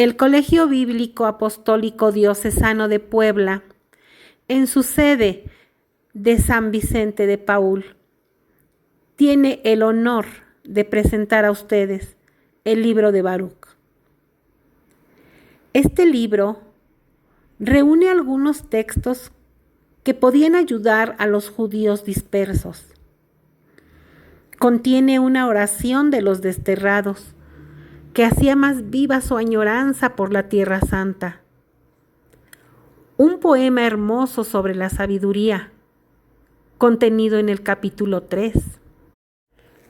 El Colegio Bíblico Apostólico Diocesano de Puebla, en su sede de San Vicente de Paúl, tiene el honor de presentar a ustedes el libro de Baruc. Este libro reúne algunos textos que podían ayudar a los judíos dispersos. Contiene una oración de los desterrados que hacía más viva su añoranza por la Tierra Santa. Un poema hermoso sobre la sabiduría, contenido en el capítulo 3.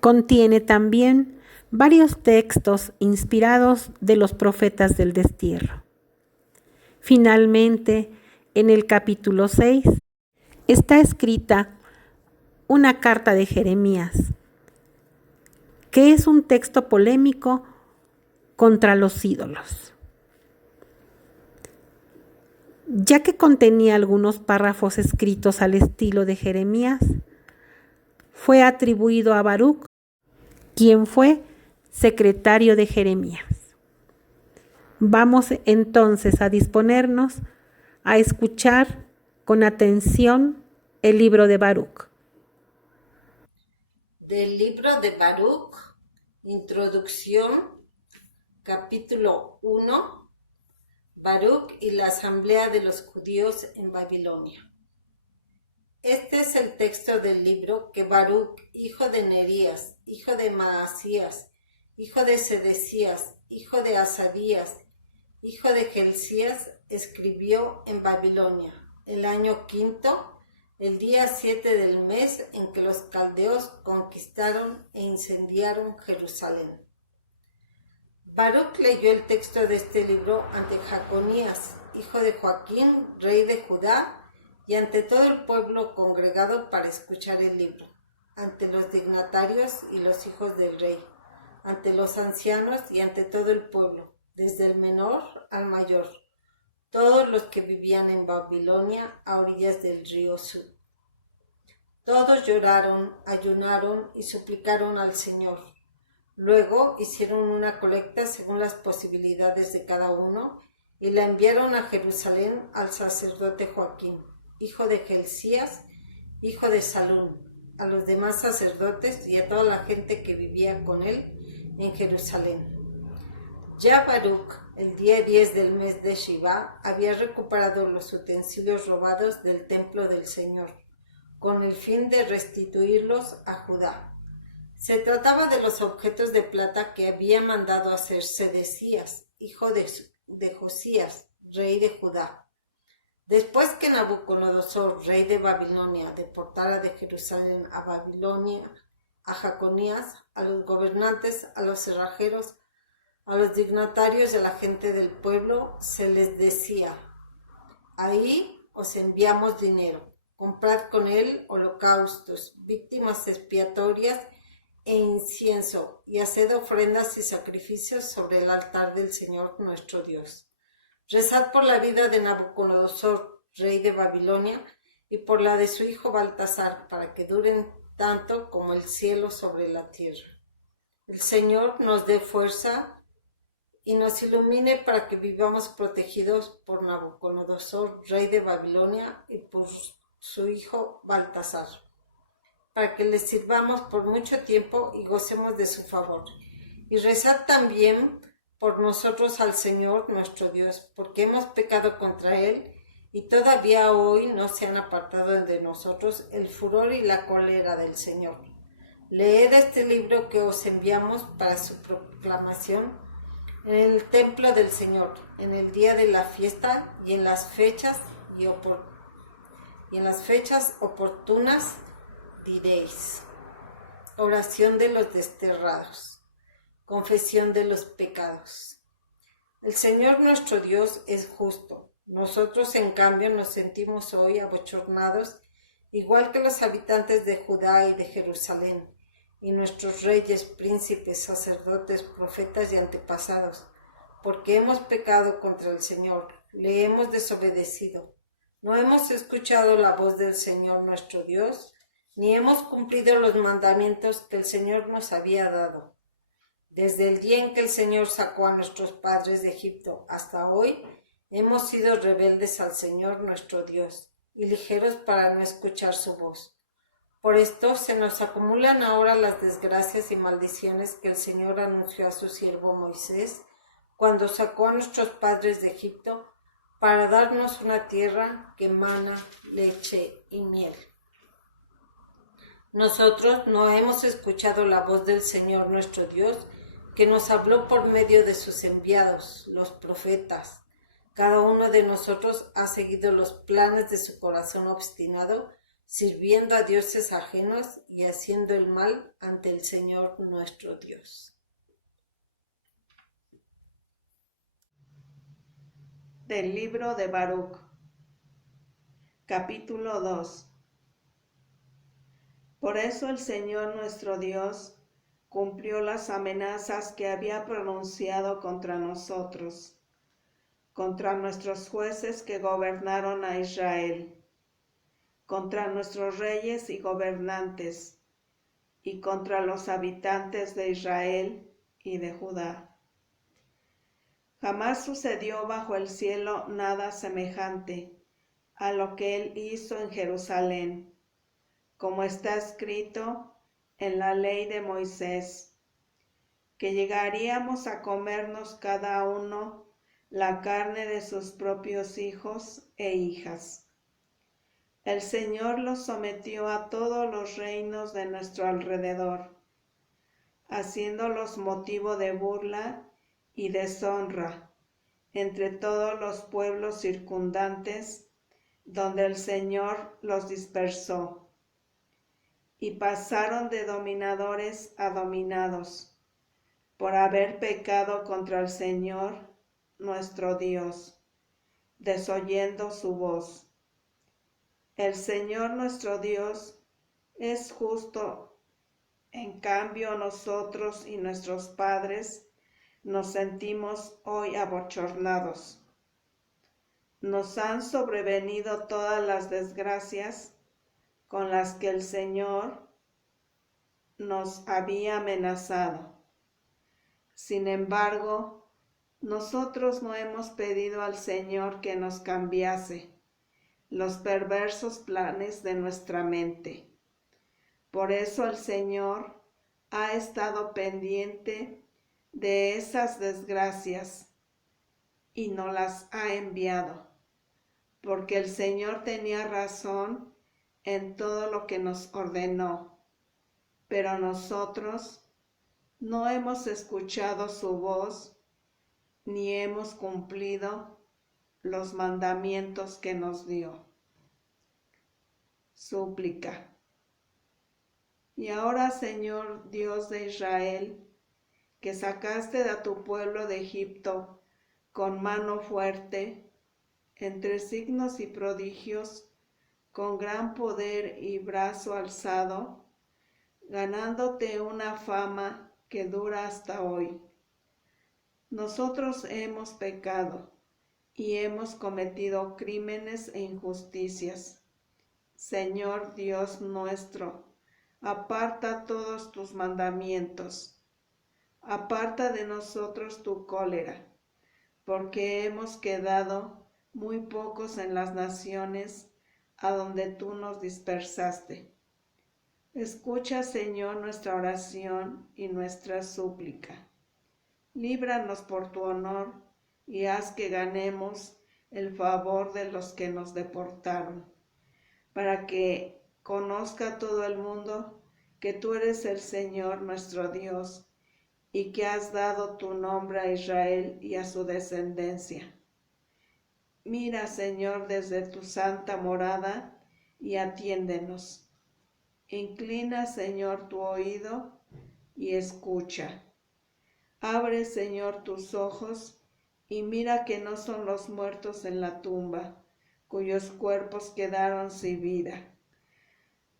Contiene también varios textos inspirados de los profetas del destierro. Finalmente, en el capítulo 6, está escrita una carta de Jeremías, que es un texto polémico contra los ídolos. Ya que contenía algunos párrafos escritos al estilo de Jeremías, fue atribuido a Baruc, quien fue secretario de Jeremías. Vamos entonces a disponernos a escuchar con atención el libro de Baruc. Del libro de Baruc, introducción, capítulo 1, Baruc y la asamblea de los judíos en Babilonia. Este es el texto del libro que Baruc, hijo de Nerías, hijo de Maasías, hijo de Sedecías, hijo de Asabías, hijo de Gelcías, escribió en Babilonia, el año quinto, el día 7 del mes en que los caldeos conquistaron e incendiaron Jerusalén. Baruc leyó el texto de este libro ante Jaconías, hijo de Joaquín, rey de Judá, y ante todo el pueblo congregado para escuchar el libro, ante los dignatarios y los hijos del rey, ante los ancianos y ante todo el pueblo, desde el menor al mayor, todos los que vivían en Babilonia a orillas del río Sud. Todos lloraron, ayunaron y suplicaron al Señor. Luego hicieron una colecta según las posibilidades de cada uno y la enviaron a Jerusalén al sacerdote Joaquín, hijo de Gelcías, hijo de Salún, a los demás sacerdotes y a toda la gente que vivía con él en Jerusalén. Ya Baruc, el día 10 del mes de Shivá, había recuperado los utensilios robados del templo del Señor, con el fin de restituirlos a Judá. Se trataba de los objetos de plata que había mandado hacer Sedecías, hijo de Josías, rey de Judá. Después que Nabucodonosor, rey de Babilonia, deportara de Jerusalén a Babilonia a Jaconías, a los gobernantes, a los cerrajeros, a los dignatarios y a la gente del pueblo, se les decía: ahí os enviamos dinero, comprad con él holocaustos, víctimas expiatorias e incienso, y haced ofrendas y sacrificios sobre el altar del Señor nuestro Dios. Rezad por la vida de Nabucodonosor, rey de Babilonia, y por la de su hijo Baltasar, para que duren tanto como el cielo sobre la tierra. El Señor nos dé fuerza y nos ilumine para que vivamos protegidos por Nabucodonosor, rey de Babilonia, y por su hijo Baltasar, para que les sirvamos por mucho tiempo y gocemos de su favor. Y rezad también por nosotros al Señor nuestro Dios, porque hemos pecado contra Él, y todavía hoy no se han apartado de nosotros el furor y la cólera del Señor. Leed este libro que os enviamos para su proclamación en el templo del Señor, en el día de la fiesta y en las fechas oportunas diréis: oración de los desterrados, confesión de los pecados. El Señor nuestro Dios es justo. Nosotros, en cambio, nos sentimos hoy abochornados, igual que los habitantes de Judá y de Jerusalén, y nuestros reyes, príncipes, sacerdotes, profetas y antepasados, porque hemos pecado contra el Señor, le hemos desobedecido. No hemos escuchado la voz del Señor nuestro Dios, ni hemos cumplido los mandamientos que el Señor nos había dado. Desde el día en que el Señor sacó a nuestros padres de Egipto hasta hoy, hemos sido rebeldes al Señor nuestro Dios y ligeros para no escuchar su voz. Por esto se nos acumulan ahora las desgracias y maldiciones que el Señor anunció a su siervo Moisés cuando sacó a nuestros padres de Egipto para darnos una tierra que emana leche y miel. Nosotros no hemos escuchado la voz del Señor nuestro Dios, que nos habló por medio de sus enviados, los profetas. Cada uno de nosotros ha seguido los planes de su corazón obstinado, sirviendo a dioses ajenos y haciendo el mal ante el Señor nuestro Dios. Del libro de Baruc, capítulo 2. Por eso el Señor nuestro Dios cumplió las amenazas que había pronunciado contra nosotros, contra nuestros jueces que gobernaron a Israel, contra nuestros reyes y gobernantes, y contra los habitantes de Israel y de Judá. Jamás sucedió bajo el cielo nada semejante a lo que él hizo en Jerusalén, como está escrito en la ley de Moisés, que llegaríamos a comernos cada uno la carne de sus propios hijos e hijas. El Señor los sometió a todos los reinos de nuestro alrededor, haciéndolos motivo de burla y deshonra entre todos los pueblos circundantes, donde el Señor los dispersó, y pasaron de dominadores a dominados, por haber pecado contra el Señor nuestro Dios, desoyendo su voz. El Señor nuestro Dios es justo, en cambio nosotros y nuestros padres nos sentimos hoy abochornados. Nos han sobrevenido todas las desgracias con las que el Señor nos había amenazado. Sin embargo, nosotros no hemos pedido al Señor que nos cambiase los perversos planes de nuestra mente. Por eso el Señor ha estado pendiente de esas desgracias y nos las ha enviado, porque el Señor tenía razón en todo lo que nos ordenó, pero nosotros no hemos escuchado su voz ni hemos cumplido los mandamientos que nos dio. Súplica. Y ahora, Señor Dios de Israel, que sacaste a tu pueblo de Egipto con mano fuerte, entre signos y prodigios, con gran poder y brazo alzado, ganándote una fama que dura hasta hoy. Nosotros hemos pecado y hemos cometido crímenes e injusticias. Señor Dios nuestro, aparta todos tus mandamientos. Aparta de nosotros tu cólera, porque hemos quedado muy pocos en las naciones a donde tú nos dispersaste. Escucha, Señor, nuestra oración y nuestra súplica. Líbranos por tu honor y haz que ganemos el favor de los que nos deportaron, para que conozca todo el mundo que tú eres el Señor nuestro Dios y que has dado tu nombre a Israel y a su descendencia. Mira, Señor, desde tu santa morada y atiéndenos. Inclina, Señor, tu oído y escucha. Abre, Señor, tus ojos y mira que no son los muertos en la tumba, cuyos cuerpos quedaron sin vida,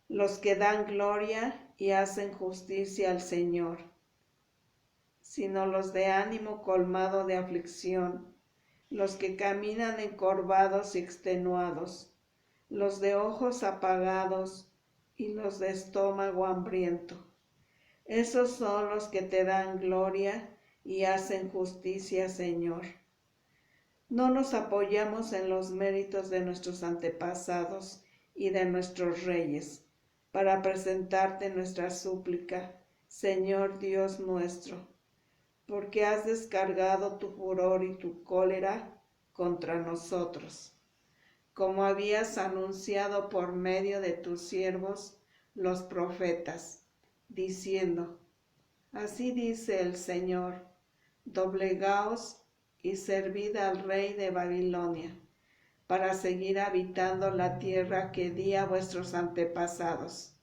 los que dan gloria y hacen justicia al Señor, sino los de ánimo colmado de aflicción, los que caminan encorvados y extenuados, los de ojos apagados y los de estómago hambriento. Esos son los que te dan gloria y hacen justicia, Señor. No nos apoyamos en los méritos de nuestros antepasados y de nuestros reyes, para presentarte nuestra súplica, Señor Dios nuestro, porque has descargado tu furor y tu cólera contra nosotros, como habías anunciado por medio de tus siervos los profetas, diciendo: Así dice el Señor, doblegaos y servid al rey de Babilonia, para seguir habitando la tierra que di a vuestros antepasados.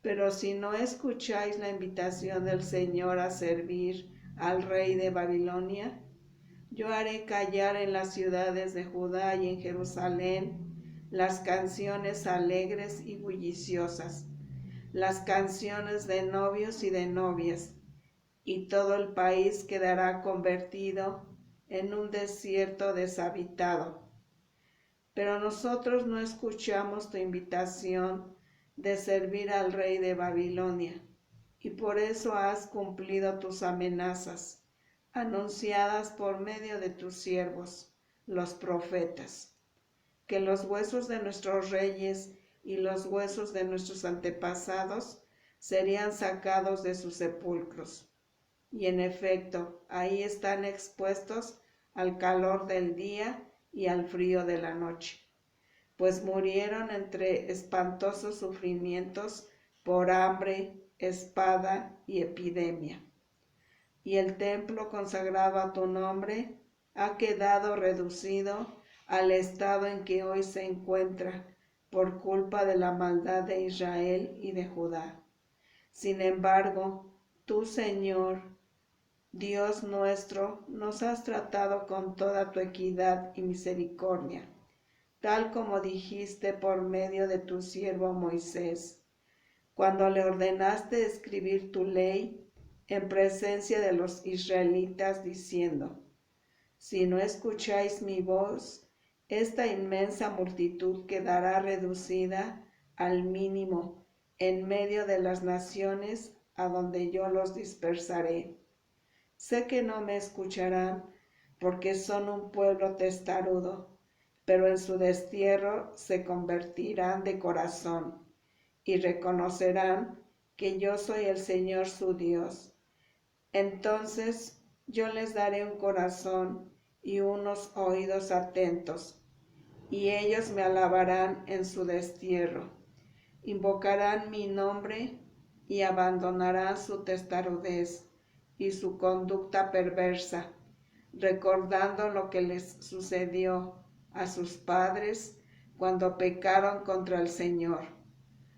Pero si no escucháis la invitación del Señor a servir al rey de Babilonia, yo haré callar en las ciudades de Judá y en Jerusalén las canciones alegres y bulliciosas, las canciones de novios y de novias, y todo el país quedará convertido en un desierto deshabitado. Pero nosotros no escuchamos tu invitación de servir al rey de Babilonia, y por eso has cumplido tus amenazas, anunciadas por medio de tus siervos, los profetas, que los huesos de nuestros reyes y los huesos de nuestros antepasados serían sacados de sus sepulcros. Y en efecto, ahí están expuestos al calor del día y al frío de la noche, pues murieron entre espantosos sufrimientos por hambre, espada y epidemia. Y el templo consagrado a tu nombre ha quedado reducido al estado en que hoy se encuentra por culpa de la maldad de Israel y de Judá. Sin embargo, tú, Señor, Dios nuestro, nos has tratado con toda tu equidad y misericordia, tal como dijiste por medio de tu siervo Moisés, cuando le ordenaste escribir tu ley en presencia de los israelitas, diciendo: Si no escucháis mi voz, esta inmensa multitud quedará reducida al mínimo en medio de las naciones a donde yo los dispersaré. Sé que no me escucharán, porque son un pueblo testarudo, pero en su destierro se convertirán de corazón y reconocerán que yo soy el Señor su Dios. Entonces yo les daré un corazón y unos oídos atentos, y ellos me alabarán en su destierro, invocarán mi nombre y abandonarán su testarudez y su conducta perversa, recordando lo que les sucedió a sus padres cuando pecaron contra el Señor.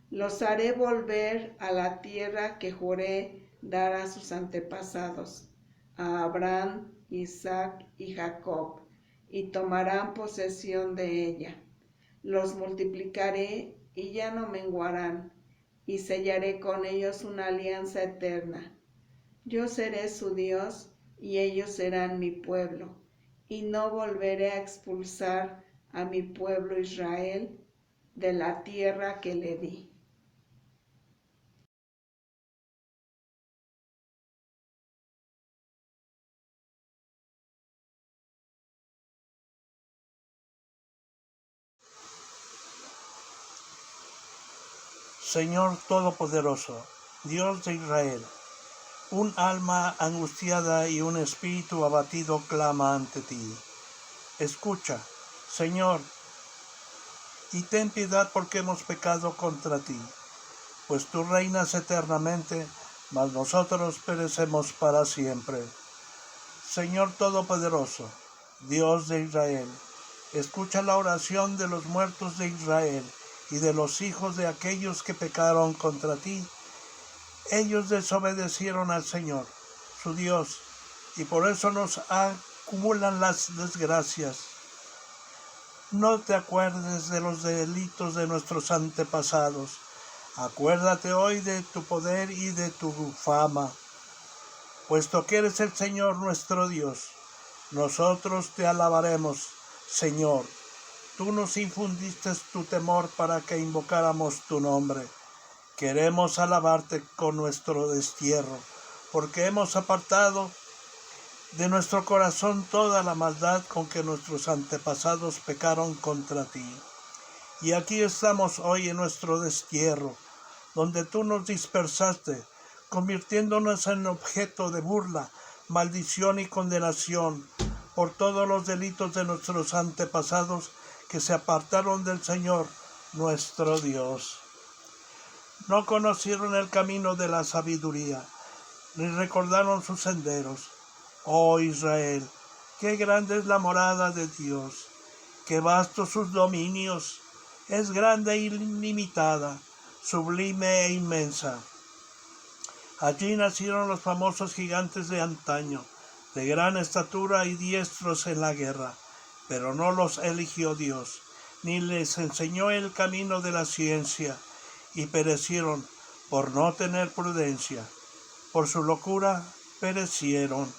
Los haré volver a la tierra que juré dar a sus antepasados, a Abraham, Isaac y Jacob, y tomarán posesión de ella. Los multiplicaré y ya no menguarán, y sellaré con ellos una alianza eterna. Yo seré su Dios y ellos serán mi pueblo, y no volveré a expulsar a mi pueblo Israel de la tierra que le di. Señor Todopoderoso, Dios de Israel, un alma angustiada y un espíritu abatido clama ante ti. Escucha, Señor, y ten piedad porque hemos pecado contra ti, pues tú reinas eternamente, mas nosotros perecemos para siempre. Señor Todopoderoso, Dios de Israel, escucha la oración de los muertos de Israel y de los hijos de aquellos que pecaron contra ti. Ellos desobedecieron al Señor, su Dios, y por eso nos acumulan las desgracias. No te acuerdes de los delitos de nuestros antepasados. Acuérdate hoy de tu poder y de tu fama. Puesto que eres el Señor nuestro Dios, nosotros te alabaremos, Señor. Tú nos infundiste tu temor para que invocáramos tu nombre. Queremos alabarte con nuestro destierro, porque hemos apartado de nuestro corazón toda la maldad con que nuestros antepasados pecaron contra ti. Y aquí estamos hoy en nuestro destierro, donde tú nos dispersaste, convirtiéndonos en objeto de burla, maldición y condenación por todos los delitos de nuestros antepasados que se apartaron del Señor, nuestro Dios. No conocieron el camino de la sabiduría, ni recordaron sus senderos. Oh Israel, qué grande es la morada de Dios, qué vastos sus dominios, es grande e ilimitada, sublime e inmensa. Allí nacieron los famosos gigantes de antaño, de gran estatura y diestros en la guerra, pero no los eligió Dios, ni les enseñó el camino de la ciencia, y perecieron por no tener prudencia. Por su locura perecieron.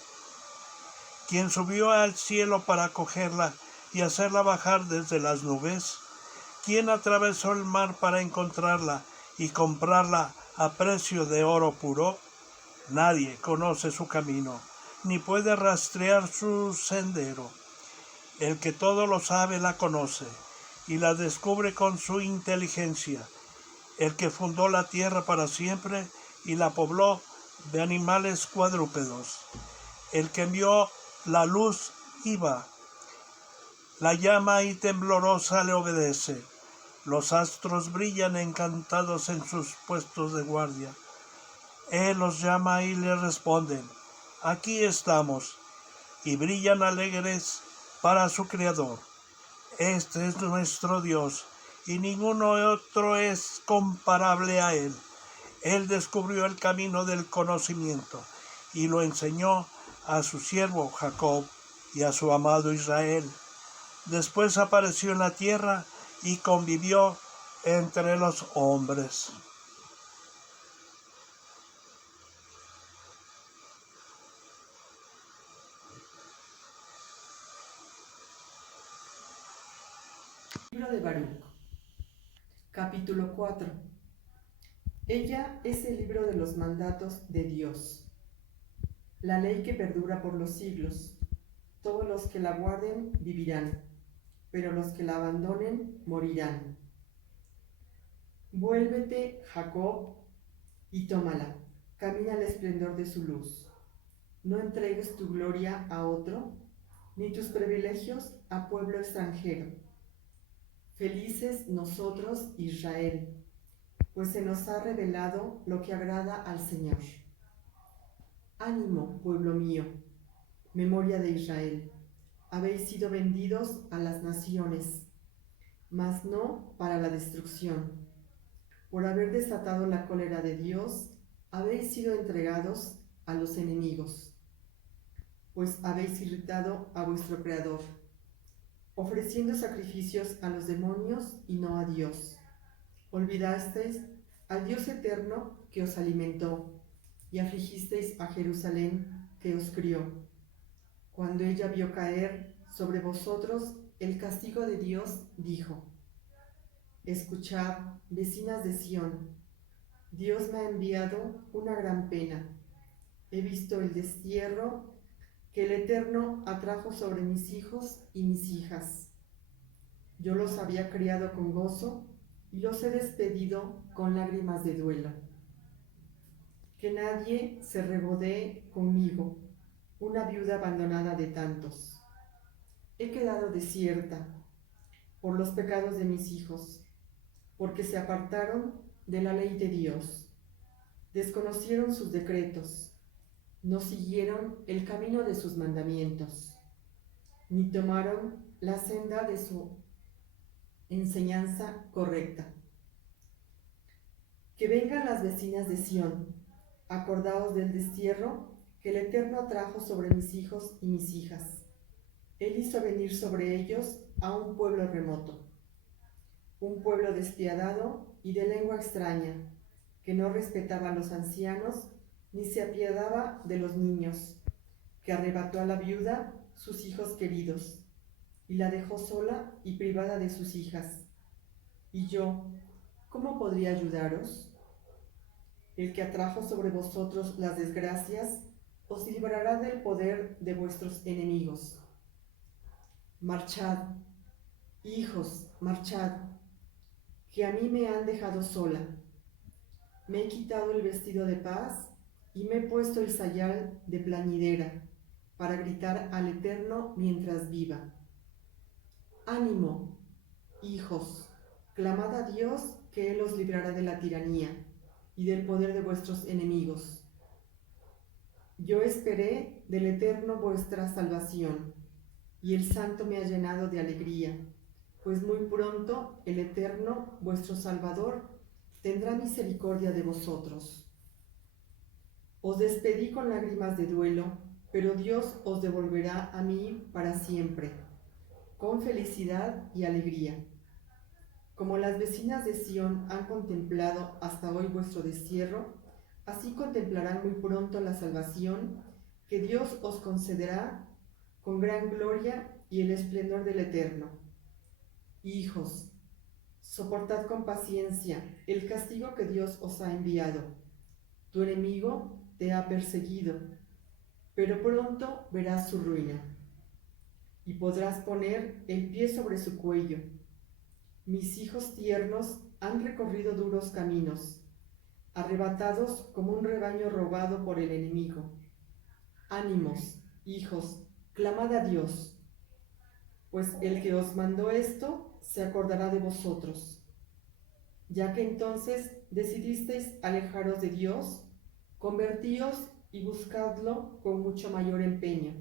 ¿Quién subió al cielo para cogerla y hacerla bajar desde las nubes? ¿Quién atravesó el mar para encontrarla y comprarla a precio de oro puro? Nadie conoce su camino, ni puede rastrear su sendero. El que todo lo sabe la conoce, y la descubre con su inteligencia. El que fundó la tierra para siempre y la pobló de animales cuadrúpedos. El que envió la luz iba, la llama y temblorosa le obedece. Los astros brillan encantados en sus puestos de guardia. Él los llama y le responden, aquí estamos, y brillan alegres para su Creador. Este es nuestro Dios, y ninguno otro es comparable a Él. Él descubrió el camino del conocimiento, y lo enseñó a su siervo Jacob y a su amado Israel. Después apareció en la tierra y convivió entre los hombres. Libro de Baruc, capítulo 4. Ella es el libro de los mandatos de Dios, la ley que perdura por los siglos. Todos los que la guarden vivirán, pero los que la abandonen morirán. Vuélvete, Jacob, y tómala, camina al esplendor de su luz. No entregues tu gloria a otro, ni tus privilegios a pueblo extranjero. Felices nosotros, Israel, pues se nos ha revelado lo que agrada al Señor. Ánimo, pueblo mío, memoria de Israel, habéis sido vendidos a las naciones, mas no para la destrucción. Por haber desatado la cólera de Dios, habéis sido entregados a los enemigos, pues habéis irritado a vuestro Creador, ofreciendo sacrificios a los demonios y no a Dios. Olvidasteis al Dios eterno que os alimentó, y afligisteis a Jerusalén que os crió. Cuando ella vio caer sobre vosotros el castigo de Dios, dijo: escuchad, vecinas de Sión, Dios me ha enviado una gran pena. He visto el destierro que el Eterno atrajo sobre mis hijos y mis hijas. Yo los había criado con gozo y los he despedido con lágrimas de duelo. Que nadie se regodee conmigo, una viuda abandonada de tantos. He quedado desierta por los pecados de mis hijos, porque se apartaron de la ley de Dios, desconocieron sus decretos, no siguieron el camino de sus mandamientos, ni tomaron la senda de su enseñanza correcta. Que vengan las vecinas de Sión, acordaos del destierro que el Eterno atrajo sobre mis hijos y mis hijas. Él hizo venir sobre ellos a un pueblo remoto, un pueblo despiadado y de lengua extraña, que no respetaba a los ancianos ni se apiadaba de los niños, que arrebató a la viuda sus hijos queridos y la dejó sola y privada de sus hijas. Y yo, ¿cómo podría ayudaros? el que atrajo sobre vosotros las desgracias, os librará del poder de vuestros enemigos. Marchad, hijos, marchad, que a mí me han dejado sola. Me he quitado el vestido de paz y me he puesto el sayal de plañidera para gritar al Eterno mientras viva. Ánimo, hijos, clamad a Dios que Él os librará de la tiranía y del poder de vuestros enemigos. Yo esperé del Eterno vuestra salvación, y el Santo me ha llenado de alegría, pues muy pronto el Eterno, vuestro Salvador, tendrá misericordia de vosotros. Os despedí con lágrimas de duelo, pero Dios os devolverá a mí para siempre, con felicidad y alegría. Como las vecinas de Sión han contemplado hasta hoy vuestro destierro, así contemplarán muy pronto la salvación que Dios os concederá con gran gloria y el esplendor del Eterno. Hijos, soportad con paciencia el castigo que Dios os ha enviado. Tu enemigo te ha perseguido, pero pronto verás su ruina y podrás poner el pie sobre su cuello. Mis hijos tiernos han recorrido duros caminos, arrebatados como un rebaño robado por el enemigo. Ánimos, hijos, clamad a Dios, pues el que os mandó esto se acordará de vosotros. Ya que entonces decidisteis alejaros de Dios, convertíos y buscadlo con mucho mayor empeño.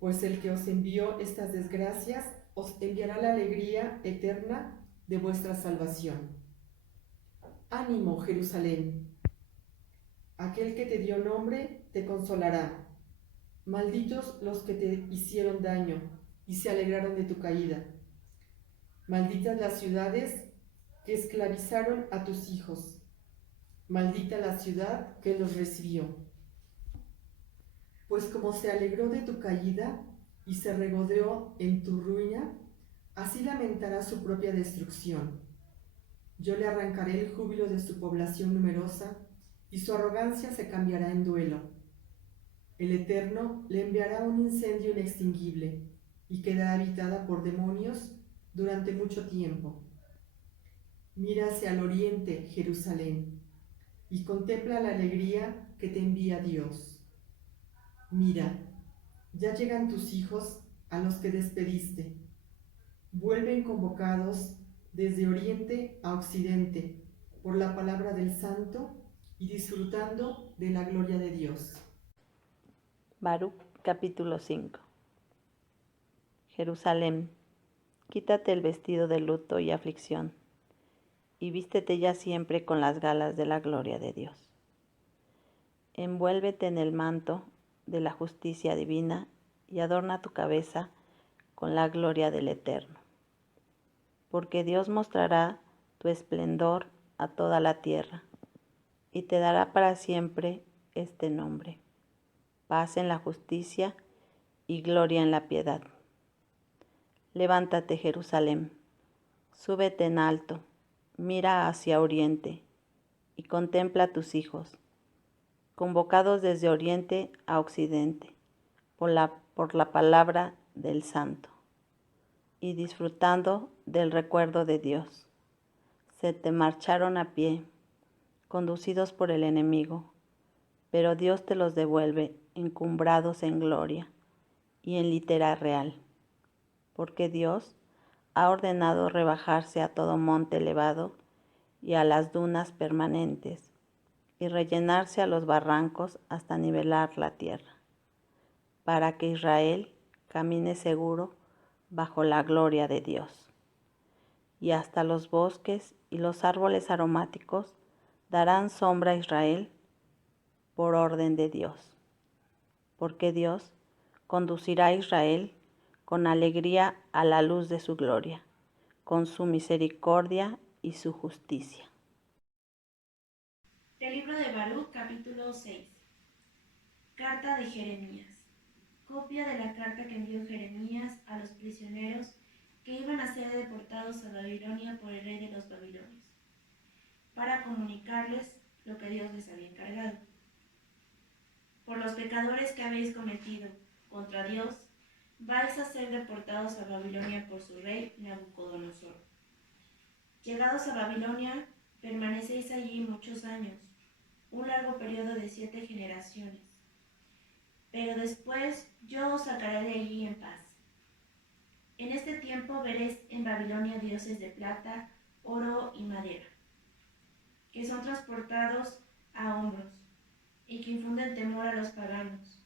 Pues el que os envió estas desgracias os enviará la alegría eterna de vuestra salvación. Ánimo, Jerusalén. Aquel que te dio nombre te consolará. Malditos los que te hicieron daño y se alegraron de tu caída. Malditas las ciudades que esclavizaron a tus hijos. Maldita la ciudad que los recibió. Pues como se alegró de tu caída y se regodeó en tu ruina, así lamentará su propia destrucción. Yo le arrancaré el júbilo de su población numerosa y su arrogancia se cambiará en duelo. El Eterno le enviará un incendio inextinguible y quedará habitada por demonios durante mucho tiempo. Mira hacia el oriente, Jerusalén, y contempla la alegría que te envía Dios. Mira, ya llegan tus hijos a los que despediste. Vuelven convocados desde oriente a occidente por la palabra del Santo y disfrutando de la gloria de Dios. Baruc capítulo 5. Jerusalén, quítate el vestido de luto y aflicción, y vístete ya siempre con las galas de la gloria de Dios. Envuélvete en el manto de la justicia divina y adorna tu cabeza con la gloria del Eterno. Porque Dios mostrará tu esplendor a toda la tierra, y te dará para siempre este nombre: paz en la justicia y gloria en la piedad. Levántate, Jerusalén, súbete en alto, mira hacia oriente y contempla a tus hijos, convocados desde oriente a occidente por la palabra del Santo, y disfrutando del recuerdo de Dios. Se te marcharon a pie, conducidos por el enemigo, pero Dios te los devuelve encumbrados en gloria y en litera real, porque Dios ha ordenado rebajarse a todo monte elevado y a las dunas permanentes, y rellenarse a los barrancos hasta nivelar la tierra, para que Israel camine seguro bajo la gloria de Dios. Y hasta los bosques y los árboles aromáticos darán sombra a Israel por orden de Dios, porque Dios conducirá a Israel con alegría a la luz de su gloria, con su misericordia y su justicia. Del libro de Baruc, capítulo 6. Carta de Jeremías. Copia de la carta que envió Jeremías a los prisioneros que iban a ser deportados a Babilonia por el rey de los babilonios, para comunicarles lo que Dios les había encargado. Por los pecadores que habéis cometido contra Dios, vais a ser deportados a Babilonia por su rey Nabucodonosor. Llegados a Babilonia, permanecéis allí muchos años, un largo periodo de 7 generaciones. Pero después yo os sacaré de allí en paz. En este tiempo veréis en Babilonia dioses de plata, oro y madera, que son transportados a hombros y que infunden temor a los paganos.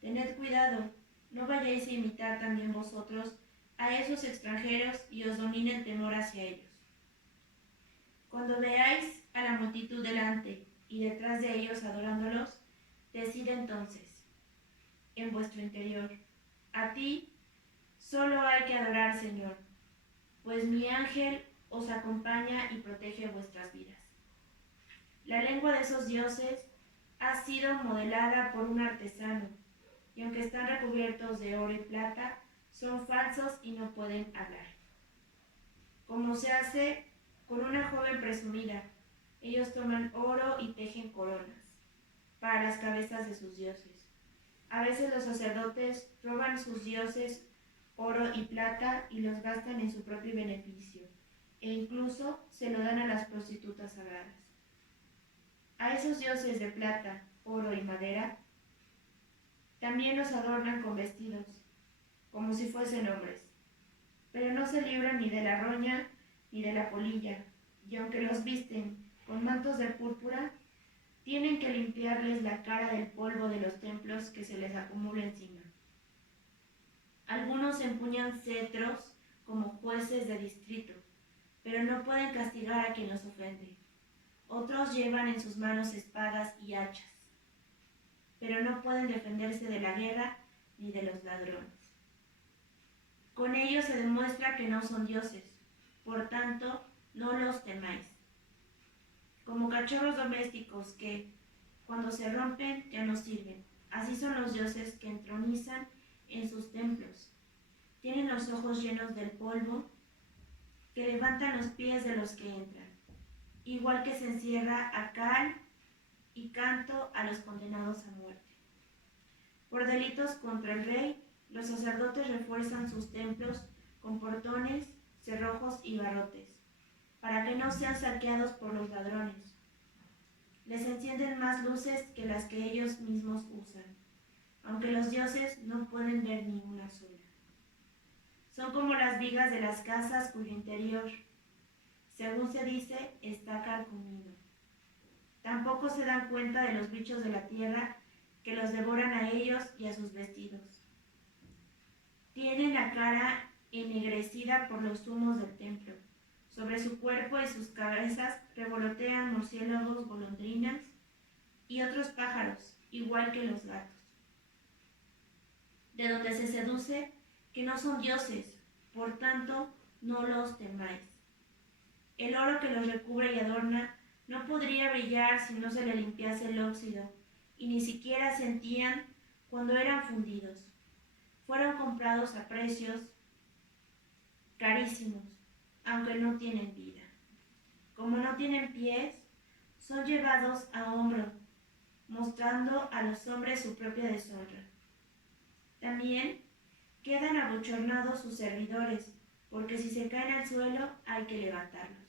Tened cuidado, no vayáis a imitar también vosotros a esos extranjeros y os domine el temor hacia ellos. Cuando veáis a la multitud delante y detrás de ellos adorándolos, decid entonces, en vuestro interior, a ti solo hay que adorar, Señor, pues mi ángel os acompaña y protege vuestras vidas. La lengua de esos dioses ha sido modelada por un artesano, y aunque están recubiertos de oro y plata, son falsos y no pueden hablar. Como se hace con una joven presumida, ellos toman oro y tejen coronas para las cabezas de sus dioses. A veces los sacerdotes roban sus dioses oro y plata y los gastan en su propio beneficio, e incluso se lo dan a las prostitutas sagradas. A esos dioses de plata, oro y madera, también los adornan con vestidos, como si fuesen hombres, pero no se libran ni de la roña ni de la polilla, y aunque los visten con mantos de púrpura, tienen que limpiarles la cara del polvo de los templos que se les acumula encima. Algunos empuñan cetros como jueces de distrito, pero no pueden castigar a quien los ofende. Otros llevan en sus manos espadas y hachas, pero no pueden defenderse de la guerra ni de los ladrones. Con ellos se demuestra que no son dioses, por tanto, no los temáis. Como cachorros domésticos que, cuando se rompen, ya no sirven, así son los dioses que entronizan en sus templos. Tienen los ojos llenos del polvo, que levantan los pies de los que entran, igual que se encierra a cal y canto a los condenados a muerte. Por delitos contra el rey, los sacerdotes refuerzan sus templos con portones, cerrojos y barrotes, para que no sean saqueados por los ladrones. Les encienden más luces que las que ellos mismos usan, aunque los dioses no pueden ver ni una sola. Son como las vigas de las casas cuyo interior, según se dice, está carcomido. Tampoco se dan cuenta de los bichos de la tierra que los devoran a ellos y a sus vestidos. Tienen la cara ennegrecida por los humos del templo. Sobre su cuerpo y sus cabezas revolotean murciélagos, golondrinas y otros pájaros, igual que los gatos. De donde se seduce que no son dioses, por tanto, no los temáis. El oro que los recubre y adorna no podría brillar si no se le limpiase el óxido, y ni siquiera sentían cuando eran fundidos. Fueron comprados a precios carísimos, aunque no tienen vida. Como no tienen pies, son llevados a hombro, mostrando a los hombres su propia deshonra. También quedan abochornados sus servidores, porque si se caen al suelo hay que levantarlos.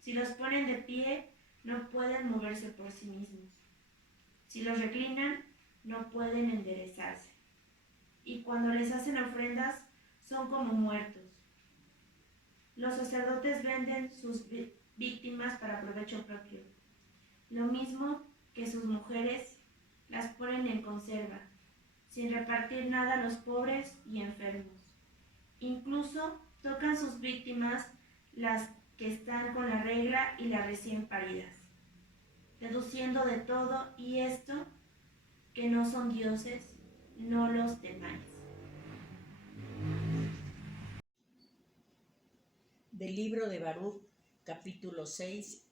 Si los ponen de pie, no pueden moverse por sí mismos. Si los reclinan, no pueden enderezarse. Y cuando les hacen ofrendas, son como muertos. Los sacerdotes venden sus víctimas para provecho propio. Lo mismo que sus mujeres las ponen en conserva, sin repartir nada a los pobres y enfermos. Incluso tocan sus víctimas las que están con la regla y las recién paridas, deduciendo de todo y esto que no son dioses, no los temáis. Del libro de Baruch, capítulo 6,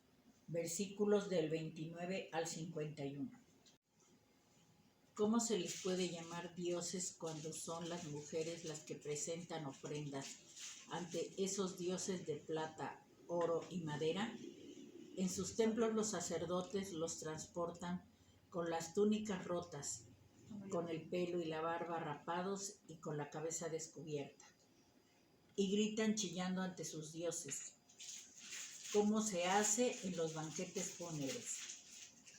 versículos del 29 al 51. ¿Cómo se les puede llamar dioses cuando son las mujeres las que presentan ofrendas ante esos dioses de plata, oro y madera? En sus templos los sacerdotes los transportan con las túnicas rotas, con el pelo y la barba rapados y con la cabeza descubierta. Y gritan chillando ante sus dioses, como se hace en los banquetes fúnebres.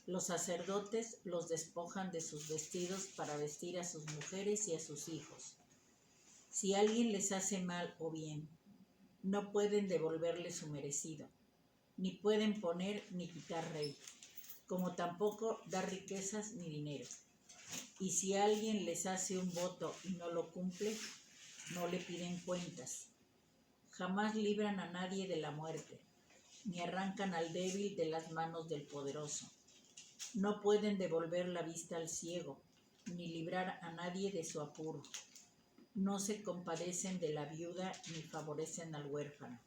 Los sacerdotes los despojan de sus vestidos para vestir a sus mujeres y a sus hijos. Si alguien les hace mal o bien, no pueden devolverle su merecido, ni pueden poner ni quitar rey, como tampoco dar riquezas ni dinero. Y si alguien les hace un voto y no lo cumple, no le piden cuentas. Jamás libran a nadie de la muerte, ni arrancan al débil de las manos del poderoso. No pueden devolver la vista al ciego, ni librar a nadie de su apuro. No se compadecen de la viuda, ni favorecen al huérfano.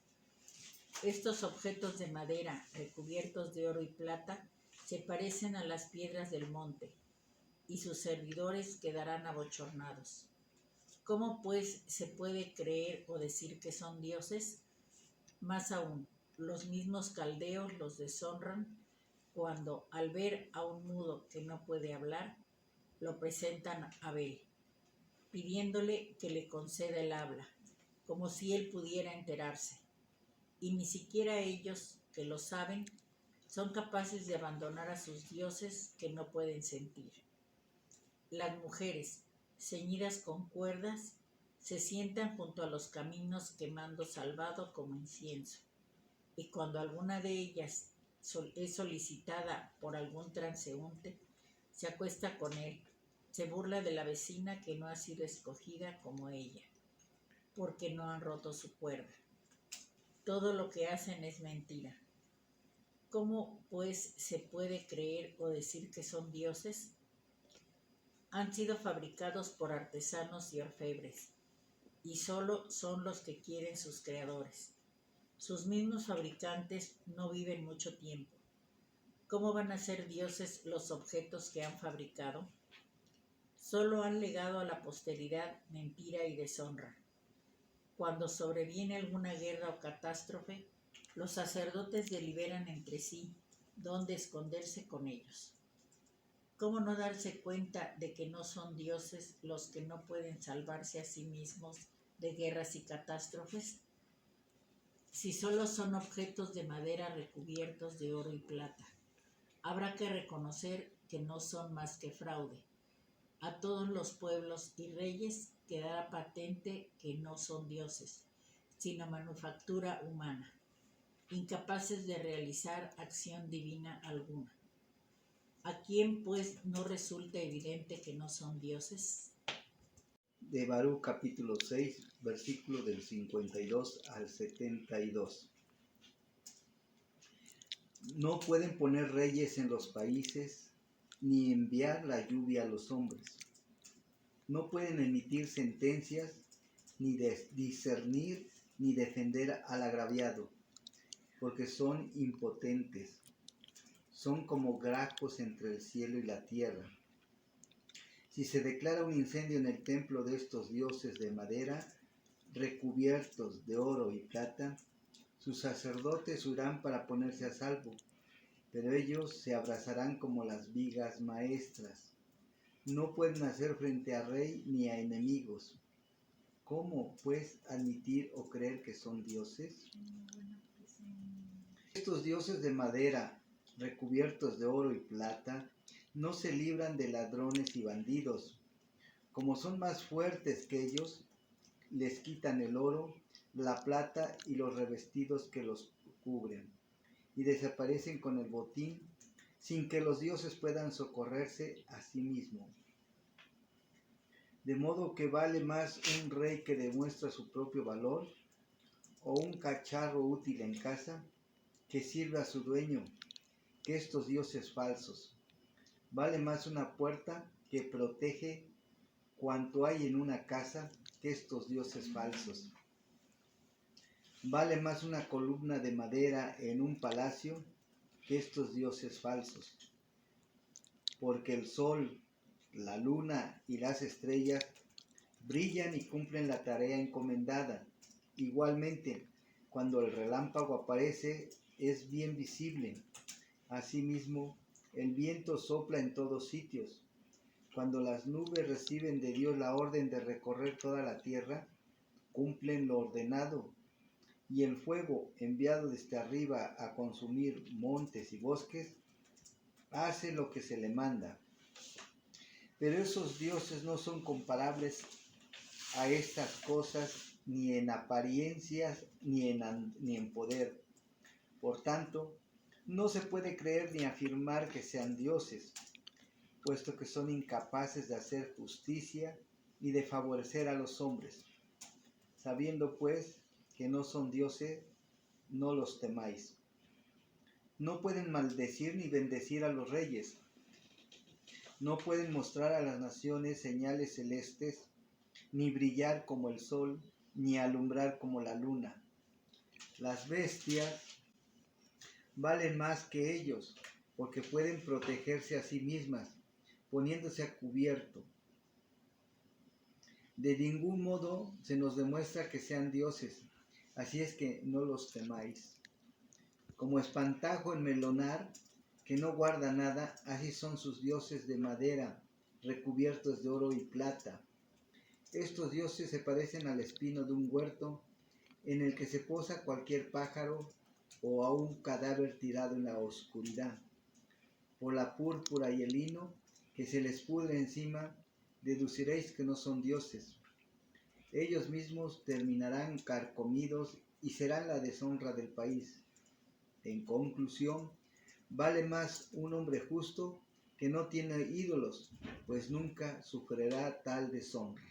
Estos objetos de madera, recubiertos de oro y plata, se parecen a las piedras del monte, y sus servidores quedarán abochornados. ¿Cómo pues se puede creer o decir que son dioses? Más aún, los mismos caldeos los deshonran cuando, al ver a un mudo que no puede hablar, lo presentan a Bel, pidiéndole que le conceda el habla, como si él pudiera enterarse. Y ni siquiera ellos, que lo saben, son capaces de abandonar a sus dioses que no pueden sentir. Las mujeres, ceñidas con cuerdas, se sientan junto a los caminos quemando salvado como incienso, y cuando alguna de ellas es solicitada por algún transeúnte, se acuesta con él, se burla de la vecina que no ha sido escogida como ella, porque no han roto su cuerda. Todo lo que hacen es mentira. ¿Cómo, pues, se puede creer o decir que son dioses? Han sido fabricados por artesanos y orfebres, y solo son los que quieren sus creadores. Sus mismos fabricantes no viven mucho tiempo. ¿Cómo van a ser dioses los objetos que han fabricado? Solo han legado a la posteridad mentira y deshonra. Cuando sobreviene alguna guerra o catástrofe, los sacerdotes deliberan entre sí dónde esconderse con ellos. ¿Cómo no darse cuenta de que no son dioses los que no pueden salvarse a sí mismos de guerras y catástrofes? Si solo son objetos de madera recubiertos de oro y plata, habrá que reconocer que no son más que fraude. A todos los pueblos y reyes quedará patente que no son dioses, sino manufactura humana, incapaces de realizar acción divina alguna. ¿A quién, pues, no resulta evidente que no son dioses? De Baruch capítulo 6, versículo del 52 al 72. No pueden poner reyes en los países, ni enviar la lluvia a los hombres. No pueden emitir sentencias, ni discernir, ni defender al agraviado, porque son impotentes. Son como grajos entre el cielo y la tierra. Si se declara un incendio en el templo de estos dioses de madera, recubiertos de oro y plata, sus sacerdotes huirán para ponerse a salvo, pero ellos se abrazarán como las vigas maestras. No pueden hacer frente a rey ni a enemigos. ¿Cómo, pues, admitir o creer que son dioses? Estos dioses de madera, recubiertos de oro y plata, no se libran de ladrones y bandidos. Como son más fuertes que ellos, les quitan el oro, la plata y los revestidos que los cubren, y desaparecen con el botín, sin que los dioses puedan socorrerse a sí mismos. De modo que vale más un rey que demuestra su propio valor, o un cacharro útil en casa, que sirve a su dueño, que estos dioses falsos. Vale más una puerta que protege cuanto hay en una casa que estos dioses falsos. Vale más una columna de madera en un palacio que estos dioses falsos. Porque el sol, la luna y las estrellas brillan y cumplen la tarea encomendada. Igualmente, cuando el relámpago aparece, es bien visible Asimismo, el viento sopla en todos sitios. Cuando las nubes reciben de Dios la orden de recorrer toda la tierra, cumplen lo ordenado. Y el fuego, enviado desde arriba a consumir montes y bosques, hace lo que se le manda. Pero esos dioses no son comparables a estas cosas ni en apariencias ni en poder. Por tanto, no se puede creer ni afirmar que sean dioses, puesto que son incapaces de hacer justicia ni de favorecer a los hombres. Sabiendo pues que no son dioses, no los temáis. No pueden maldecir ni bendecir a los reyes. No pueden mostrar a las naciones señales celestes, ni brillar como el sol, ni alumbrar como la luna. Las bestias valen más que ellos, porque pueden protegerse a sí mismas, poniéndose a cubierto. De ningún modo se nos demuestra que sean dioses, así es que no los temáis. Como espantajo en melonar, que no guarda nada, así son sus dioses de madera, recubiertos de oro y plata. Estos dioses se parecen al espino de un huerto, en el que se posa cualquier pájaro o a un cadáver tirado en la oscuridad. Por la púrpura y el lino que se les pudre encima, deduciréis que no son dioses. Ellos mismos terminarán carcomidos y serán la deshonra del país. En conclusión, vale más un hombre justo que no tiene ídolos, pues nunca sufrirá tal deshonra.